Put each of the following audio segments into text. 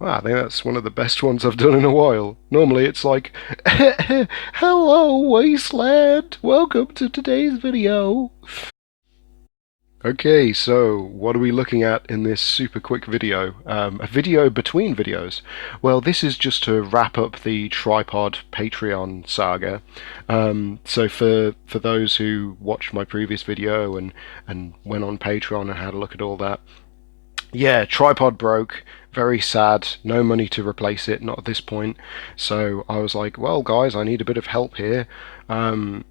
Wow, I think that's one of the best ones I've done in a while. Normally it's like, hello, Wasteland! Welcome to today's video. Okay, so what are we looking at in this super quick video? A video between videos. Well, this is just to wrap up the tripod Patreon saga. So for those who watched my previous video and went on Patreon and had a look at all that, yeah, tripod broke. Very sad. No money to replace it, not at this point. So I was like, well, guys, I need a bit of help here. Um,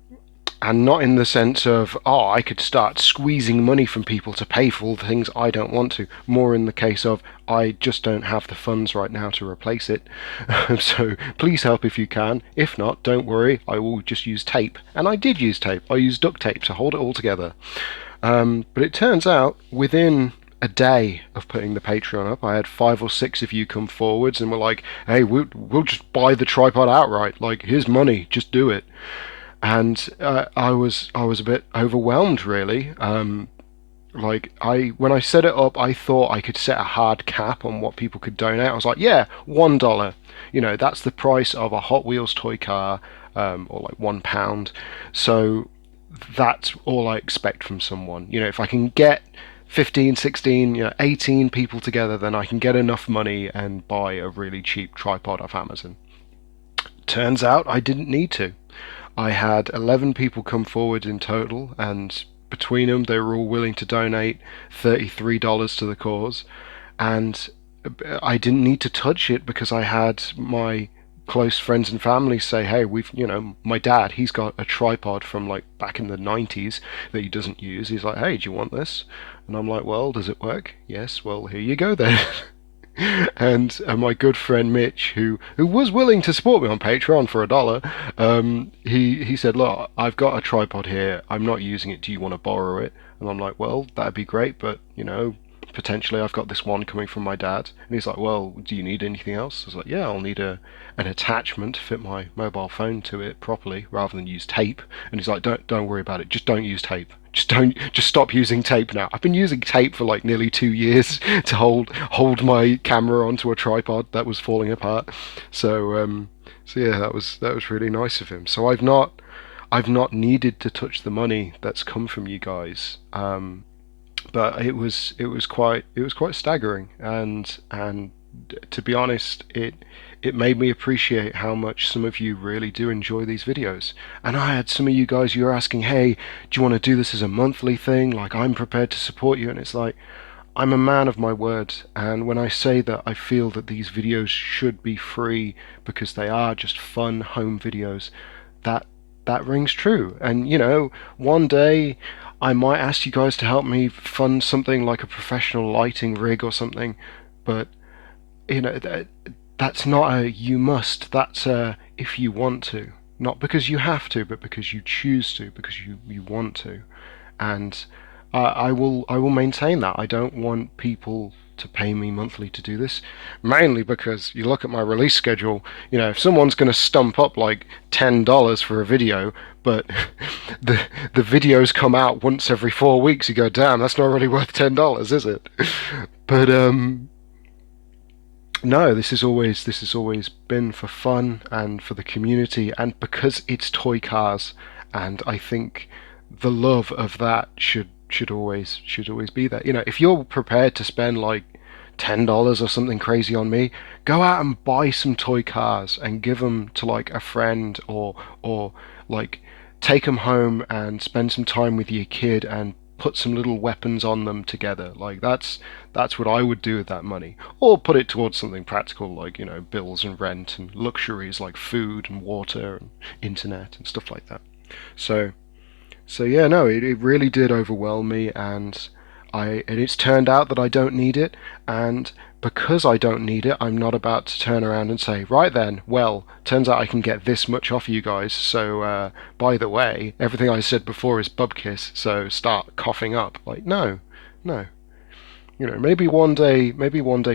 and not in the sense of, oh, I could start squeezing money from people to pay for all the things I don't want to. More in the case of, I just don't have the funds right now to replace it. So please help if you can. If not, don't worry, I will just use tape. And I did use tape. I used duct tape to hold it all together. But it turns out within a day of putting the Patreon up, I had 5 or 6 of you come forwards and were like, "Hey, we'll just buy the tripod outright. Like, here's money, just do it." And I was a bit overwhelmed, really. Like when I set it up, I thought I could set a hard cap on what people could donate. I was like, yeah, $1. That's the price of a Hot Wheels toy car, or like £1. So that's all I expect from someone. If I can get 15, 16, 18 people together, then I can get enough money and buy a really cheap tripod off Amazon. Turns out I didn't need to. I had 11 people come forward in total, and between them, they were all willing to donate $33 to the cause. And I didn't need to touch it because I had my close friends and family say, hey, my dad, he's got a tripod from like back in the 90s that he doesn't use. He's like, hey, do you want this? And I'm like, well, does it work? Yes, well, here you go then. And my good friend Mitch, who was willing to support me on Patreon for $1, he said, "Look, I've got a tripod here. I'm not using it. Do you want to borrow it?" And I'm like, "Well, that'd be great, but potentially I've got this one coming from my dad." And he's like, "Well, do you need anything else?" I was like, "Yeah, I'll need an attachment to fit my mobile phone to it properly, rather than use tape." And he's like, "Don't worry about it. Just don't use tape. Just stop using tape now." I've been using tape for like nearly 2 years to hold my camera onto a tripod that was falling apart. So yeah, that was really nice of him. So I've not needed to touch the money that's come from you guys. But it was quite staggering, and to be honest, it made me appreciate how much some of you really do enjoy these videos. And I had some of you guys, you were asking, hey, do you want to do this as a monthly thing? Like, I'm prepared to support you. And it's like, I'm a man of my word, and when I say that I feel that these videos should be free because they are just fun home videos, that that rings true. And one day I might ask you guys to help me fund something like a professional lighting rig or something, but that's not a you must, that's a if you want to. Not because you have to, but because you choose to, because you want to. And I will maintain that. I don't want people to pay me monthly to do this, mainly because you look at my release schedule. If someone's going to stump up like $10 for a video, but the the videos come out once every 4 weeks, you go, damn, that's not really worth $10, is it? But no, this has always been for fun and for the community, and because it's toy cars, and I think the love of that should always be there. If you're prepared to spend like $10 or something crazy on me, go out and buy some toy cars and give them to like a friend, or like take them home and spend some time with your kid and put some little weapons on them together. Like that's what I would do with that money. Or put it towards something practical like, bills and rent and luxuries like food and water and internet and stuff like that. So so yeah, no, it really did overwhelm me, and it's turned out that I don't need it, and because I don't need it, I'm not about to turn around and say, right then, well, turns out I can get this much off you guys, so by the way, everything I said before is bubkiss, so start coughing up. Like, no, no. Maybe one day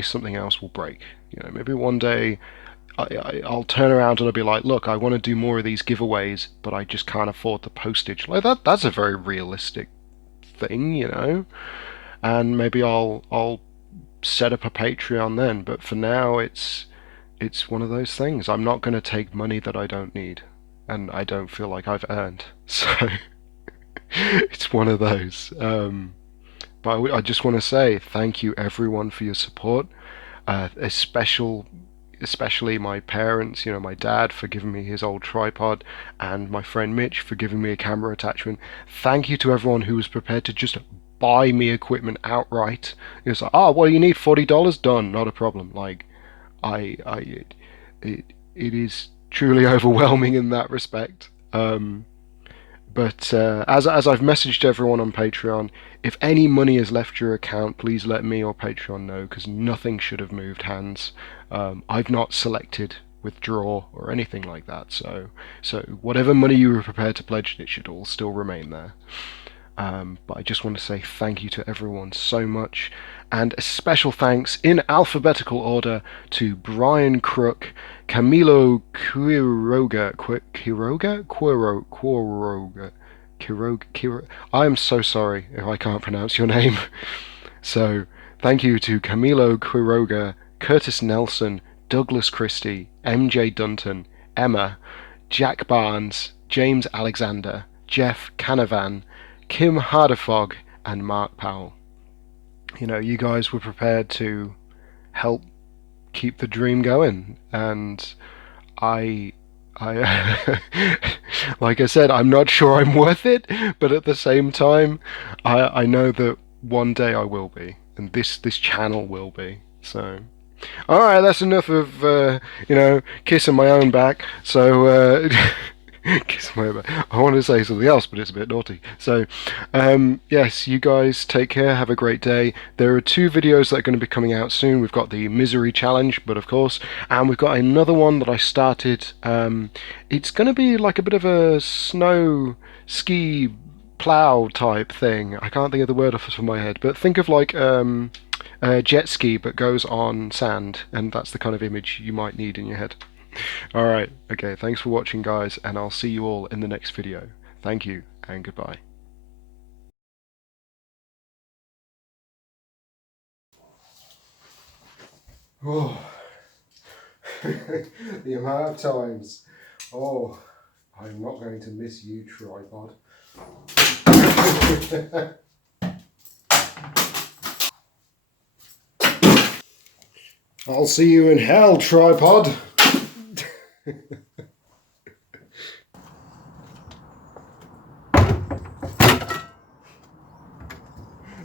something else will break. Maybe one day I'll turn around and I'll be like, look, I want to do more of these giveaways, but I just can't afford the postage. Like that's a very realistic thing. And maybe I'll set up a Patreon then. But for now, it's one of those things. I'm not going to take money that I don't need, and I don't feel like I've earned. So it's one of those. But I just want to say thank you everyone for your support, especially my parents, my dad for giving me his old tripod, and my friend Mitch for giving me a camera attachment. Thank you to everyone who was prepared to just buy me equipment outright. It was like, oh, well, you need $40, done, not a problem. Like, it, it is truly overwhelming in that respect. But as I've messaged everyone on Patreon, if any money has left your account, please let me or Patreon know, because nothing should have moved hands. I've not selected withdraw or anything like that, so whatever money you were prepared to pledge, it should all still remain there. But I just want to say thank you to everyone so much, and a special thanks in alphabetical order to Brian Crook, Camilo Quiroga. I am so sorry if I can't pronounce your name. So, thank you to Camilo Quiroga, Curtis Nelson, Douglas Christie, MJ Dunton, Emma, Jack Barnes, James Alexander, Jeff Canavan, Kim Hardefog, and Mark Powell. You guys were prepared to help keep the dream going, and I like I said, I'm not sure I'm worth it, but at the same time, I know that one day I will be, and this channel will be. So, all right, that's enough of kissing my own back. So, kissing my own back. I want to say something else, but it's a bit naughty. So, yes, you guys take care. Have a great day. There are 2 videos that are going to be coming out soon. We've got the Misery Challenge, but of course, and we've got another one that I started. It's going to be like a bit of a snow ski plow type thing. I can't think of the word off the top of my head, but think of like a jet ski but goes on sand, and that's the kind of image you might need in your head. Alright, okay, thanks for watching guys, and I'll see you all in the next video. Thank you, and goodbye. Oh, the amount of times. Oh, I'm not going to miss you, tripod. I'll see you in hell, tripod.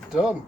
Done.